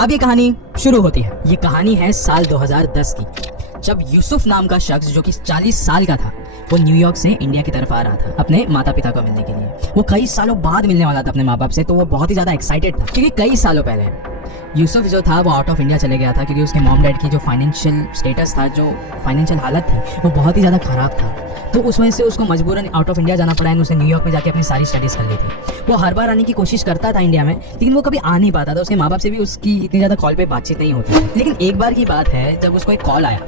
अब ये कहानी शुरू होती है। ये कहानी है साल 2010 की, जब यूसुफ नाम का शख्स जो कि 40 साल का था, वो न्यूयॉर्क से इंडिया की तरफ आ रहा था अपने माता पिता को मिलने के लिए। वो कई सालों बाद मिलने वाला था अपने माँ बाप से, तो वो बहुत ही ज़्यादा एक्साइटेड था क्योंकि कई सालों पहले यूसुफ जो था वो आउट ऑफ इंडिया चले गया था क्योंकि उसके मॉम डैड की जो फाइनेंशियल स्टेटस था, जो फाइनेंशियल हालत थी, वो बहुत ही ज़्यादा ख़राब था। तो उस वजह से उसको मजबूरन आउट ऑफ इंडिया जाना पड़ा है। उसने न्यूयॉर्क में जाके अपनी सारी स्टडीज़ कर ली थी। वो हर बार आने की कोशिश करता था इंडिया में, लेकिन वो कभी आ नहीं पाता था। उसके माँ बाप से भी उसकी इतनी ज़्यादा कॉल पे बातचीत नहीं होती थी। लेकिन एक बार की बात है जब उसको एक कॉल आया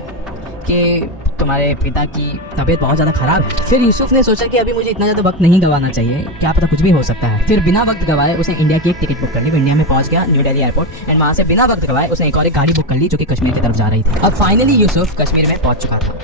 कि तुम्हारे पिता की तबीयत बहुत ज़्यादा ख़राब है। फिर यूसुफ ने सोचा कि अभी मुझे इतना ज़्यादा वक्त नहीं गंवाना चाहिए, क्या पता कुछ भी हो सकता है। फिर बिना वक्त गवाए उसने इंडिया की एक टिकट बुक कर ली। वो इंडिया में पहुंच गया, न्यू दिल्ली एयरपोर्ट, एंड वहाँ से बिना वक्त गवाए उसने एक और एक गाड़ी बुक कर ली जो कि कश्मीर की तरफ जा रही थी। अब फाइनली यूसुफ कश्मीर में पहुंच चुका था।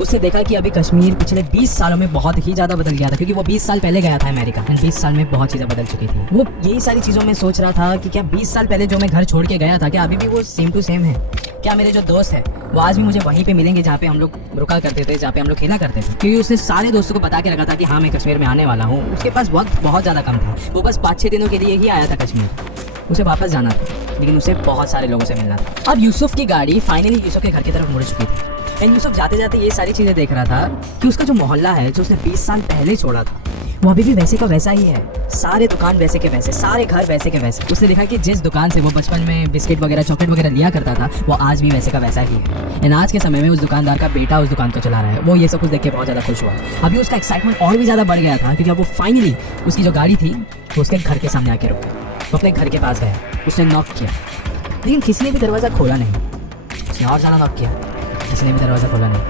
उसने देखा कि अभी कश्मीर पिछले 20 सालों में बहुत ही ज़्यादा बदल गया था क्योंकि वो 20 साल पहले गया था अमेरिका, एंड 20 साल में बहुत चीज़ें बदल चुकी थी। वो यही सारी चीज़ों में सोच रहा था कि क्या 20 साल पहले जो मैं घर छोड़ के गया था, क्या अभी भी वो सेम टू सेम है? क्या मेरे जो दोस्त हैं वो आज भी मुझे वहीं पे मिलेंगे जहाँ पे हम लोग रुका करते थे, जहाँ पे हम लोग खेला करते थे? क्योंकि उसने सारे दोस्तों को बता के रखा था कि हाँ मैं कश्मीर में आने वाला हूँ। उसके पास वक्त बहुत ज़्यादा कम था। वो बस 5-6 दिनों के लिए ही आया था कश्मीर। उसे वापस जाना था, लेकिन उसे बहुत सारे लोगों से मिलना था। अब यूसुफ की गाड़ी फाइनली यूसुफ के घर की तरफ मुड़ चुकी थी, एंड यूसुफ जाते जाते ये सारी चीज़ें देख रहा था कि उसका जो मोहल्ला है, जो उसने 20 साल पहले छोड़ा था, वो अभी भी वैसे का वैसा ही है। सारे दुकान वैसे के वैसे, सारे घर वैसे के वैसे। उसने देखा कि जिस दुकान से वो बचपन में बिस्किट वगैरह, चॉकलेट वगैरह लिया करता था, वो आज भी वैसे का वैसा ही है। एंड आज के समय में उस दुकानदार का बेटा उस दुकान को चला रहा है। वो ये सब कुछ देख के बहुत ज़्यादा खुश हुआ। अभी उसका एक्साइटमेंट और भी ज़्यादा बढ़ गया था क्योंकि अब वो फाइनली उसकी जो गाड़ी थी वो उसके घर के सामने आके रुक गई। वो अपने घर के पास गया, उसने नॉक किया, लेकिन किसी ने भी दरवाज़ा खोला नहीं। उसने और ज़्यादा नॉक किया, किसी ने भी दरवाज़ा खोला नहीं।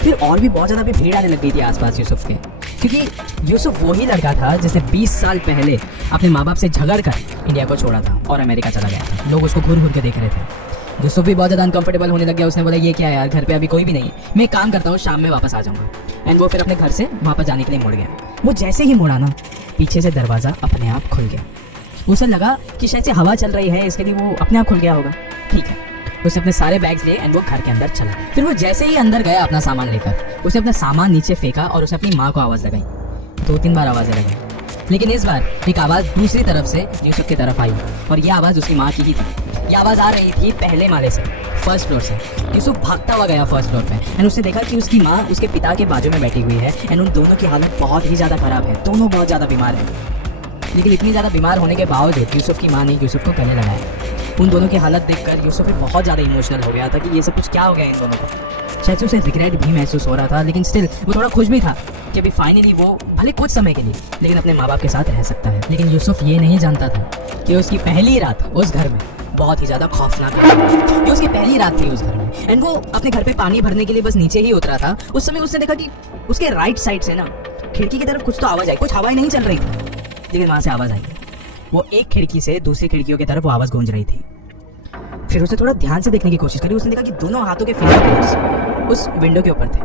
फिर और भी बहुत ज़्यादा भी भीड़ आने लग गई थी आसपास यूसुफ के, क्योंकि यूसुफ वही लड़का था जिसने 20 साल पहले अपने माँ बाप से झगड़ कर इंडिया को छोड़ा था और अमेरिका चला गया था। लोग उसको घूर घूर के देख रहे थे। यूसुफ भी बहुत ज़्यादा अनकंफर्टेबल होने लग गया। उसने बोला ये क्या है यार, घर पे अभी कोई भी नहीं है, मैं काम करता हूँ, शाम में वापस आ जाऊँगा। एंड वो फिर अपने घर से वापस जाने के लिए मुड़ गया। वो जैसे ही मुड़ा ना, पीछे से दरवाज़ा अपने आप खुल गया। उसे लगा कि शायद से हवा चल रही है, इसके लिए वो अपने आप खुल गया होगा। ठीक है, उसने अपने सारे बैग्स लिए एंड वो घर के अंदर चला। फिर वो जैसे ही अंदर गया अपना सामान लेकर, उसने अपना सामान नीचे फेंका और उसे अपनी माँ को आवाज़ लगाई। 2-3 बार आवाज़ें लगाई, लेकिन इस बार एक आवाज़ दूसरी तरफ से यूसुफ की तरफ आई और ये आवाज़ उसकी माँ की ही थी। ये आवाज़ आ रही थी पहले माले से, फर्स्ट फ्लोर से। यूसुफ भागता हुआ गया फर्स्ट फ्लोर पे, एंड उसने देखा कि उसकी माँ उसके पिता के बाजू में बैठी हुई है, एंड उन दोनों की हालत बहुत ही ज़्यादा ख़राब है। दोनों बहुत ज़्यादा बीमार हैं, लेकिन इतनी ज़्यादा बीमार होने के बावजूद यूसुफ की माँ ने यूसुफ को गले लगाया। उन दोनों की हालत देखकर यूसुफ भी बहुत ज़्यादा इमोशनल हो गया था कि ये सब कुछ क्या हो गया इन दोनों को। शायद से उसे रिग्रेट भी महसूस हो रहा था, लेकिन स्टिल वो थोड़ा खुश भी था कि अभी फाइनली वो भले कुछ समय के लिए लेकिन अपने माँ बाप के साथ रह सकता है। लेकिन यूसुफ ये नहीं जानता था कि उसकी पहली रात उस घर में बहुत ही ज़्यादा खौफनाक थी। ये उसकी पहली रात थी उस घर में, एंड वो अपने घर पे पानी भरने के लिए बस नीचे ही उतरा था। उस समय उसने देखा कि उसके राइट साइड से ना खिड़की की तरफ कुछ तो आवाज़ आई। कुछ हवाएं नहीं चल रही थी, लेकिन वहाँ से आवाज़ आई। वो एक खिड़की से दूसरी खिड़कियों की तरफ वो आवाज़ गूंज रही थी। फिर उसे थोड़ा ध्यान से देखने की कोशिश करी। उसने देखा कि दोनों हाथों के फिंगरप्रिंट्स उस विंडो के ऊपर थे।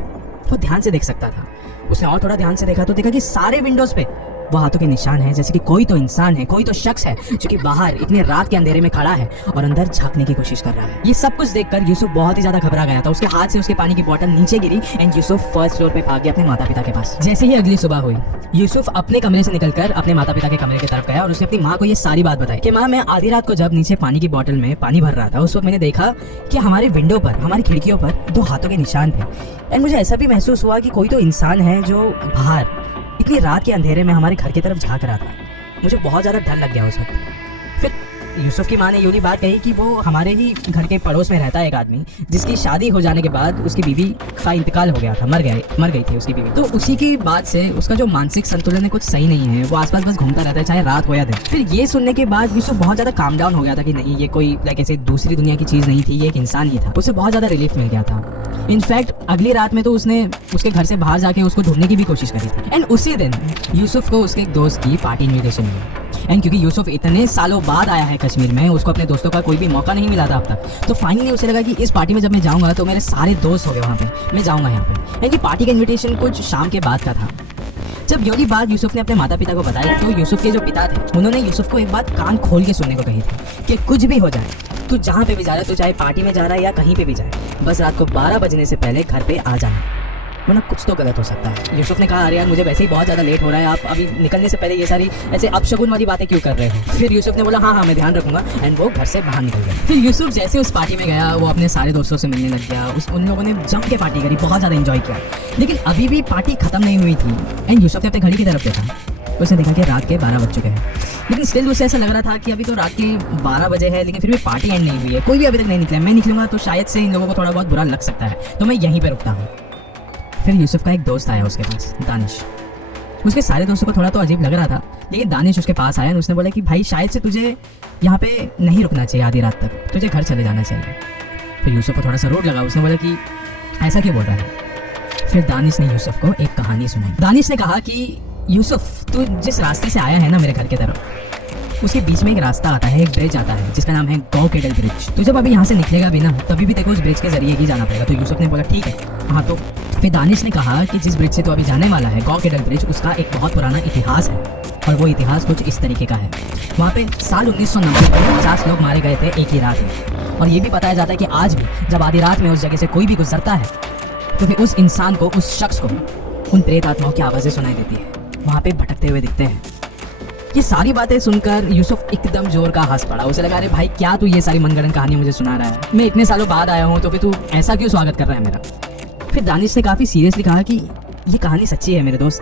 वो ध्यान से देख सकता था। उसने और थोड़ा ध्यान से देखा तो देखा कि सारे विंडोज़ पे वो हाथों के निशान हैं, जैसे कि कोई तो इंसान है, कोई तो शख्स है जो कि बाहर इतने रात के अंधेरे में खड़ा है और अंदर झांकने की कोशिश कर रहा है। ये सब कुछ देखकर यूसुफ बहुत ही ज्यादा घबरा गया था। उसके हाथ से उसके पानी की बोतल नीचे गिरी एंड यूसुफ फर्स्ट फ्लोर पे भाग गया अपने माता पिता के पास। जैसे ही अगली सुबह हुई, यूसुफ अपने कमरे से निकलकर अपने माता पिता के कमरे की तरफ गया और उसने अपनी माँ को ये सारी बात बताई कि माँ, मैं आधी रात को जब नीचे पानी की बोतल में पानी भर रहा था, उस वक्त मैंने देखा कि हमारे विंडो पर, हमारी खिड़कियों पर 2 हाथों के निशान थे। एंड मुझे ऐसा भी महसूस हुआ कि कोई तो इंसान है जो बाहर इतनी रात के अंधेरे में हमारे घर की तरफ झांक रहा था। मुझे बहुत ज़्यादा डर लग गया उस वक्त। फिर यूसुफ की माँ ने यूँ बात कही कि वो हमारे ही घर के पड़ोस में रहता है एक आदमी, जिसकी शादी हो जाने के बाद उसकी बीवी का इंतकाल हो गया था, मर गई थी उसकी बीवी। तो उसी की बात से उसका जो मानसिक संतुलन है कुछ सही नहीं है, वो आसपास बस घूमता रहता है, चाहे रात हो या दिन। फिर ये सुनने के बाद यूसुफ बहुत ज़्यादा काम डाउन हो गया था कि नहीं, ये कोई लाइक ऐसे दूसरी दुनिया की चीज़ नहीं थी, ये एक इंसान ही था। उसे बहुत ज़्यादा रिलीफ मिल गया था। इनफैक्ट अगली रात में तो उसने उसके घर से बाहर जाके उसको ढूंढने की भी कोशिश करी थी। एंड उसी दिन यूसुफ को उसके एक दोस्त की पार्टी इन्विटेशन मिली। एंड क्योंकि यूसुफ इतने सालों बाद आया है कश्मीर में, उसको अपने दोस्तों का कोई भी मौका नहीं मिला था अब तक, तो फाइनली उसे लगा कि इस पार्टी में जब मैं जाऊंगा तो मेरे सारे दोस्त हो गए वहाँ पे, मैं जाऊंगा यहाँ पे। एंड ये पार्टी का इन्विटेशन कुछ शाम के बाद का था। जब योगी बात यूसुफ ने अपने माता पिता को बताई तो यूसुफ के जो पिता थे उन्होंने यूसुफ को एक बात कान खोल के सुनने को कही थी कि कुछ भी हो जाए, तू जहाँ पे भी जा रहा है, तू चाहे पार्टी में जा रहा है या कहीं पे भी जाए, बस रात को 12 बजने से पहले घर पे आ जाना। वरना कुछ तो गलत हो सकता है। यूसुफ ने कहा, अरे यार मुझे वैसे ही बहुत ज़्यादा लेट हो रहा है, आप अभी निकलने से पहले ये सारी ऐसे अपशगुन वाली बातें क्यों कर रहे हो। फिर यूसुफ ने बोला, हाँ हाँ मैं ध्यान रखूंगा, एंड वो घर से बाहर निकल गया। फिर यूसुफ जैसे उस पार्टी में गया, वो अपने सारे दोस्तों से मिलने लग गया। उन लोगों ने जम के पार्टी करी, बहुत ज़्यादा एंजॉय किया। लेकिन अभी भी पार्टी खत्म नहीं हुई थी, एंड यूसुफ ने अपने घड़ी की तरफ देखा। उसने देखा कि रात के 12 बज चुके हैं, लेकिन स्टिल उसे ऐसा लग रहा था कि अभी तो रात के 12 बजे है, लेकिन फिर भी पार्टी एंड नहीं हुई है, कोई भी अभी तक नहीं निकला। मैं निकलूंगा तो शायद से इन लोगों को थोड़ा बहुत बुरा लग सकता है, तो मैं यहीं पे रुकता हूँ। फिर यूसुफ का एक दोस्त आया उसके पास, दानिश। उसके सारे दोस्तों को थोड़ा तो अजीब लग रहा था, लेकिन दानिश उसके पास आया और उसने बोला कि भाई शायद से तुझे यहाँ पे नहीं रुकना चाहिए आधी रात तक, तुझे घर चले जाना चाहिए। फिर यूसुफ को थोड़ा सा रोड लगा, उसने बोला कि ऐसा क्यों बोल रहा है। फिर दानिश ने यूसुफ को एक कहानी सुनाई। दानिश ने कहा कि यूसुफ, तू जिस रास्ते से आया है ना मेरे घर की तरफ, उसके बीच में एक रास्ता आता है, एक ब्रिज आता है जिसका नाम है गॉकेडल ब्रिज। तो जब अभी यहाँ से निकलेगा भी ना, तभी भी देखो उस ब्रिज के जरिए ही जाना पड़ेगा। तो यूसुफ ने बोला ठीक है। हाँ, तो फिर दानिश ने कहा कि जिस ब्रिज से तो अभी जाने वाला है, गॉकेडल ब्रिज, उसका एक बहुत पुराना इतिहास है, और वो इतिहास कुछ इस तरीके का है। वहाँ पे साल 1990 में 50 लोग मारे गए थे एक ही रात में। और ये भी बताया जाता है कि आज भी जब आधी रात में उस जगह से कोई भी गुजरता है, तो फिर उस इंसान को, उस शख्स को उन प्रेत आत्माओं की आवाज़ें सुनाई देती है, वहाँ पे भटकते हुए दिखते हैं। ये सारी बातें सुनकर यूसुफ एकदम जोर का हंस पड़ा। उसे लगा, अरे भाई क्या तू ये सारी मनगढ़ंत कहानियां मुझे सुना रहा है, मैं इतने सालों बाद आया हूँ, तो फिर तू ऐसा क्यों स्वागत कर रहा है मेरा। फिर दानिश ने काफ़ी सीरियसली कहा कि ये कहानी सच्ची है मेरे दोस्त,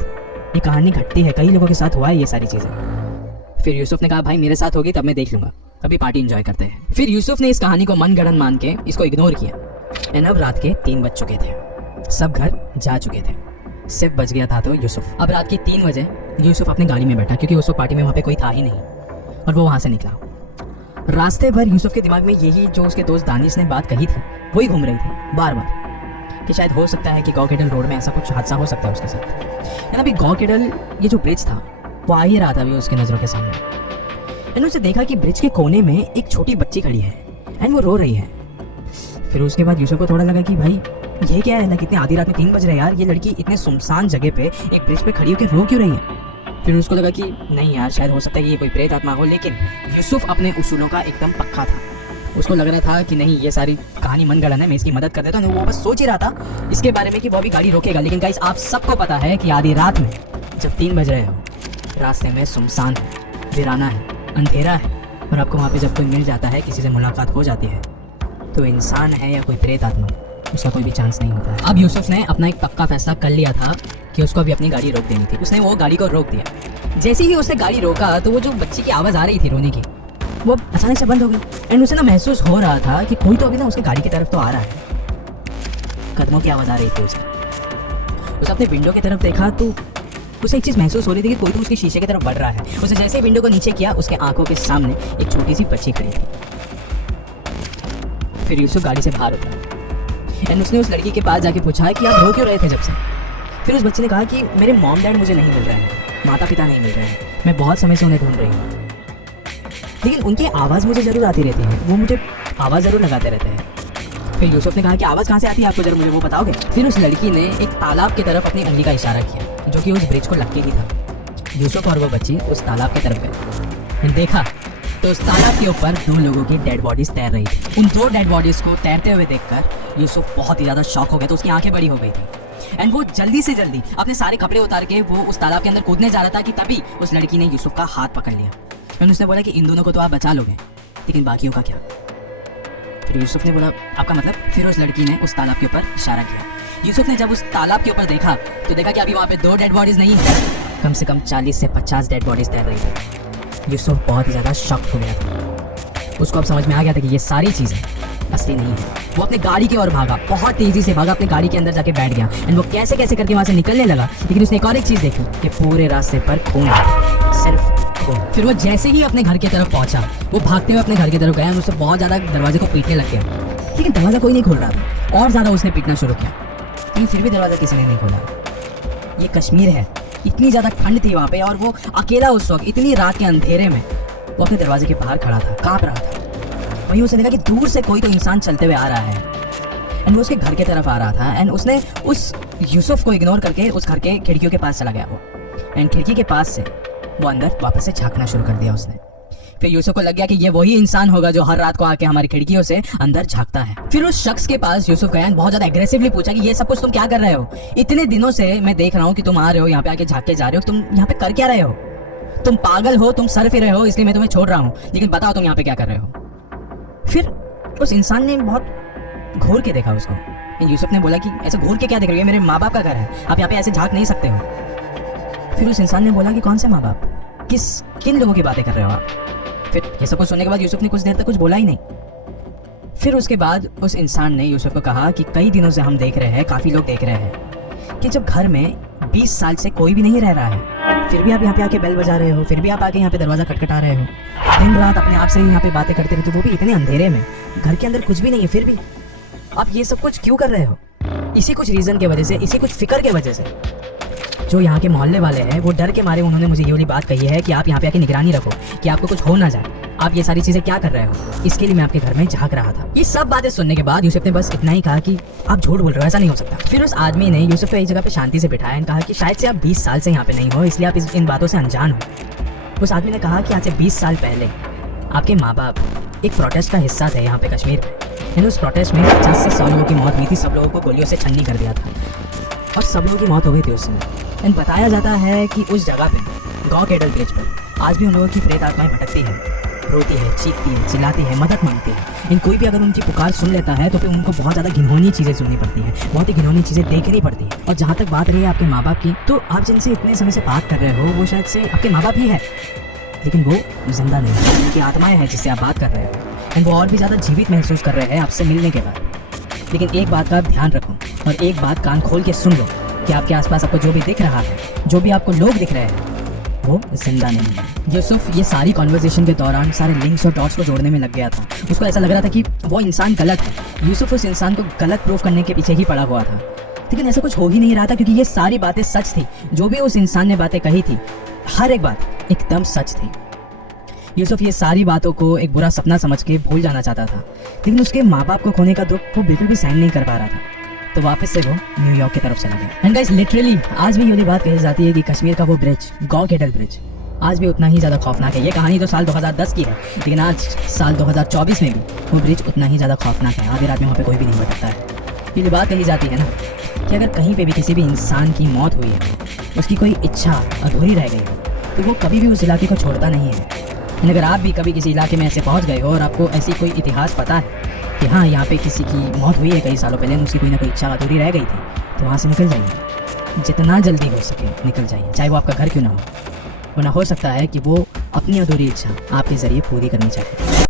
ये कहानी घटती है, कई लोगों के साथ हुआ है ये सारी चीज़ें। फिर यूसुफ ने कहा, भाई मेरे साथ होगी तब मैं देख लूँगा, अभी पार्टी एंजॉय करते हैं। फिर यूसुफ ने इस कहानी को मनगढ़ंत मान के इसको इग्नोर किया। एंड अब रात के 3 बज चुके थे, सब घर जा चुके थे, सिर्फ बच गया था तो यूसुफ। अब रात के 3 बजे यूसुफ अपनी गाड़ी में बैठा, क्योंकि उस वक्त पार्टी में वहाँ पे कोई था ही नहीं, और वो वहाँ से निकला। रास्ते भर यूसुफ के दिमाग में यही जो उसके दोस्त दानिश ने बात कही थी वही घूम रही थी बार बार, कि शायद हो सकता है कि गॉकेडल रोड में ऐसा कुछ हादसा हो सकता है उसके साथ। यानी अभी गॉकेडल, ये जो ब्रिज था, वो आ ही रहा था अभी उसके नज़रों के सामने। यानी उसे देखा कि ब्रिज के कोने में एक छोटी बच्ची खड़ी है, एंड वो रो रही है। फिर उसके बाद यूसुफ को थोड़ा लगा कि भाई ये क्या है ना, कितने आधी रात में 3 बज रहे हैं यार, ये लड़की इतने सुनसान जगह पे एक ब्रिज पे खड़ी होकर रो क्यों रही है। फिर उसको लगा कि नहीं यार, शायद हो सकता है कि ये कोई प्रेत आत्मा हो, लेकिन यूसुफ अपने उसूलों का एकदम पक्का था। उसको लग रहा था कि नहीं, ये सारी कहानी मनगढ़ंत है, मैं इसकी मदद कर देता हूँ। वो बस सोच ही रहा था इसके बारे में कि वो अभी गाड़ी रोकेगा। लेकिन गाइस, आप सबको पता है कि आधी रात में जब 3 बज रहे हो, रास्ते में सुनसान है, वीराना है, अंधेरा है, और आपको वहाँ पे जब कोई मिल जाता है, किसी से मुलाकात हो जाती है, तो इंसान है या कोई प्रेत आत्मा, उसका कोई भी चांस नहीं होता है। अब यूसुफ ने अपना एक पक्का फैसला कर लिया था कि उसको अभी अपनी गाड़ी रोक देनी थी। उसने वो गाड़ी को रोक दिया। जैसे ही उसने गाड़ी रोका, तो वो जो बच्ची की आवाज़ आ रही थी रोने की, वो अचानक से बंद हो गई। एंड उसे ना महसूस हो रहा था कि कोई तो अभी ना उसके गाड़ी की तरफ तो आ रहा है, कदमों की आवाज़ आ रही थी उसे। उसे अपने विंडो की तरफ देखा तो उसे एक चीज़ महसूस हो रही थी कि कोई तो उसके शीशे की तरफ बढ़ रहा है। उसे जैसे ही विंडो को नीचे किया, उसके आंखों के सामने एक छोटी सी बच्ची खड़ी थी। फिर यूसुफ गाड़ी से बाहर उतरा, एंड उसने उस लड़की के पास जाके पूछा कि आप रो क्यों रहे थे जब से। फिर उस बच्ची ने कहा कि मेरे मॉम डैड मुझे नहीं मिल रहे हैं, माता पिता नहीं मिल रहे हैं, मैं बहुत समय से उन्हें ढूंढ रही हूँ, लेकिन उनकी आवाज़ मुझे ज़रूर आती रहती है, वो मुझे आवाज़ ज़रूर लगाते रहते हैं। फिर यूसुफ ने कहा कि आवाज़ कहाँ से आती है आपको, जरूर मुझे वो बताओगे। फिर उस लड़की ने एक तालाब की तरफ अपनी उंगली का इशारा किया, जो कि उस ब्रिज को लगती ही था। यूसुफ और वो बच्ची उस तालाब की तरफ गए। देखा तो उस तालाब के ऊपर 2 लोगों की डेड बॉडीज तैर रही थी। उन 2 डेड बॉडीज को तैरते हुए देखकर यूसुफ बहुत ही ज़्यादा शॉक हो गया, तो उसकी आंखें बड़ी हो गई थी। एंड वो जल्दी से जल्दी अपने सारे कपड़े उतार के वो उस तालाब के अंदर कूदने जा रहा था कि तभी उस लड़की ने यूसुफ का हाथ पकड़ लिया। एंड उसने बोला कि इन दोनों को तो आप बचा लोगे, लेकिन बाकियों का क्या। फिर यूसुफ ने बोला आपका मतलब। फिर उस लड़की ने उस तालाब के ऊपर इशारा किया। यूसुफ ने जब उस तालाब के ऊपर देखा तो देखा कि अभी वहाँ पे 2 डेड बॉडीज नहीं, कम से कम 40 से 50 डेड बॉडीज तैर रही थी। यूसुफ बहुत ही ज़्यादा शॉक हो गया था। उसको अब समझ में आ गया था कि ये सारी चीज़ें असली नहीं है। वो अपने गाड़ी की ओर भागा, बहुत तेज़ी से भागा, अपने गाड़ी के अंदर जाके बैठ गया। एंड वो कैसे कैसे करके वहाँ से निकलने लगा, लेकिन उसने एक और एक चीज़ देखी कि पूरे रास्ते पर खून, सिर्फ खून। फिर वो जैसे ही अपने घर की तरफ पहुंचा, वो भागते हुए अपने घर की तरफ गया और उससे बहुत ज़्यादा दरवाजे को पीटने लग गया, लेकिन दरवाज़ा कोई नहीं खोल रहा था। और ज़्यादा उसने पीटना शुरू किया, लेकिन फिर भी दरवाज़ा किसी ने नहीं खोला। ये कश्मीर है, इतनी ज़्यादा ठंड थी वहाँ पे, और वो अकेला उस वक्त इतनी रात के अंधेरे में वो अपने दरवाजे के बाहर खड़ा था, काँप रहा था। वहीं उसने देखा कि दूर से कोई तो इंसान चलते हुए आ रहा है, एंड वो उसके घर की तरफ आ रहा था। एंड उसने उस यूसुफ को इग्नोर करके उस घर के खिड़कियों के पास चला गया वो, एंड खिड़की के पास से वो अंदर वापस से झांकना शुरू कर दिया उसने। फिर यूसुफ को लग गया कि ये वही इंसान होगा जो हर रात को आके हमारी खिड़कियों से अंदर झांकता है। फिर उस शख्स के पास यूसुफ गया, बहुत ज्यादा एग्रेसिवली पूछा कि ये सब कुछ तुम क्या कर रहे हो? इतने दिनों से मैं देख रहा हूँ कि तुम आ रहे हो यहाँ पे, आके झांक के जा रहे हो, तुम यहाँ पे कर क्या रहे हो? तुम पागल हो, तुम सर फिर रहे हो, इसलिए मैं तुम्हें छोड़ रहा हूँ, लेकिन बताओ तुम यहाँ पे क्या कर रहे हो? फिर उस इंसान ने बहुत घूर के देखा उसको। यूसुफ ने बोला कि ऐसे घूर के क्या देख रहे हो, मेरे माँ बाप का घर है, आप यहाँ पे ऐसे झांक नहीं सकते हो। फिर उस इंसान ने बोला कि कौन से माँ बाप, किन लोगों की बातें कर रहे हो आप? फिर ये सब कुछ सुनने के बाद यूसुफ ने कुछ देर तक कुछ बोला ही नहीं। फिर उसके बाद उस इंसान ने यूसुफ को कहा कि कई दिनों से हम देख रहे हैं, काफी लोग देख रहे हैं कि जब घर में 20 साल से कोई भी नहीं रह रहा है, फिर भी आप यहाँ पे आके बेल बजा रहे हो, फिर भी आप आके यहाँ पे दरवाजा खटखटा रहे हो, दिन रात अपने आप से ही यहाँ पे बातें करते रहते हो, वो भी इतने अंधेरे में, घर के अंदर कुछ भी नहीं है, फिर भी आप ये सब कुछ क्यों कर रहे हो? इसी कुछ रीजन की वजह से, इसी कुछ फिक्र के वजह से। जो यहाँ के मोहल्ले वाले हैं वो डर के मारे उन्होंने मुझे ये वाली बात कही है कि आप यहाँ पे आके निगरानी रखो कि आपको कुछ हो ना जाए, आप ये सारी चीजें क्या कर रहे हो, इसके लिए मैं आपके घर में झांक रहा था। ये सब बातें सुनने के बाद यूसुफ ने बस इतना ही कहा कि आप झूठ बोल रहे हो, ऐसा नहीं हो सकता। फिर उस आदमी ने यूसुफ को एक जगह पे शांति से बिठाया और कहा कि शायद से आप 20 साल से यहाँ पे नहीं हो, इसलिए आप इन बातों से अनजान हो। उस आदमी ने कहा कि आज से 20 साल पहले आपके माँ बाप एक प्रोटेस्ट का हिस्सा थे यहाँ पे कश्मीर में। उस प्रोटेस्ट में 50 से 100 लोगों की मौत हुई थी, सब लोगों को गोलियों से छन्नी कर दिया था और सब लोगों की मौत हो गई थी उस समय। बताया जाता है कि उस जगह पे गांव केडल ब्रिज पर आज भी उन लोगों की प्रेत आत्माएं भटकती है, रोती है, चीखती है, चिल्लाती है, मदद मांगती है। कोई भी अगर उनकी पुकार सुन लेता है तो फिर उनको बहुत ज़्यादा घिनौनी चीज़ें सुननी पड़ती है, बहुत ही घिनौनी चीज़ें देखनी पड़ती है। और जहाँ तक बात रही है आपके माँ बाप की, तो आप जिनसे इतने समय से बात कर रहे हो वो शायद से आपके माँ बाप ही है, लेकिन वो जिंदा नहीं है, उनकी आत्माएं हैं जिससे आप बात कर रहे हो। वो और भी ज़्यादा जीवित महसूस कर रहे हैं आपसे मिलने के बाद। लेकिन एक बात का आप ध्यान रखो और एक बात कान खोल के सुन लो कि आपके आसपास आपको जो भी दिख रहा है, जो भी आपको लोग दिख रहे हैं, वो जिंदा नहीं है। यूसुफ ये सारी कॉन्वर्सेशन के दौरान सारे लिंक्स और डॉट्स को जोड़ने में लग गया था। उसको ऐसा लग रहा था कि वो इंसान गलत है। यूसुफ उस इंसान को गलत प्रूफ करने के पीछे ही पड़ा हुआ था, लेकिन ऐसा कुछ हो ही नहीं रहा था क्योंकि ये सारी बातें सच थी। जो भी उस इंसान ने बातें कही थी, हर एक बात एकदम सच थी। यूसुफ ये सारी बातों को एक बुरा सपना समझ के भूल जाना चाहता था, लेकिन उसके माँ बाप को खोने का दुख वो बिल्कुल भी सहन नहीं कर पा रहा था। तो वापस से वो न्यूयॉर्क की तरफ चला गया। एंड गाइस, लिटरली आज भी ये बात कही जाती है कि कश्मीर का वो ब्रिज, गांव केडल ब्रिज, आज भी उतना ही ज़्यादा खौफनाक है। ये कहानी तो साल 2010 की है, लेकिन आज साल 2024 में भी वो ब्रिज उतना ही ज़्यादा खौफनाक है। आधी रात में वहाँ पे कोई भी नहीं भटकता है। ये बात कही जाती है ना कि अगर कहीं पे भी किसी भी इंसान की मौत हुई है, उसकी कोई इच्छा अधूरी रह गई है, तो वो कभी भी उस इलाके को छोड़ता नहीं है। अगर आप भी कभी किसी इलाके में ऐसे पहुँच गए हो और आपको ऐसी कोई इतिहास पता है कि हाँ यहाँ पे किसी की मौत हुई है कई सालों पहले, उसकी कोई ना कोई इच्छा अधूरी रह गई थी, तो वहाँ से निकल जाइए। जितना जल्दी हो सके निकल जाइए, चाहे वो आपका घर क्यों ना हो। वरना हो सकता है कि वो अपनी अधूरी इच्छा आपके ज़रिए पूरी करनी चाहिए।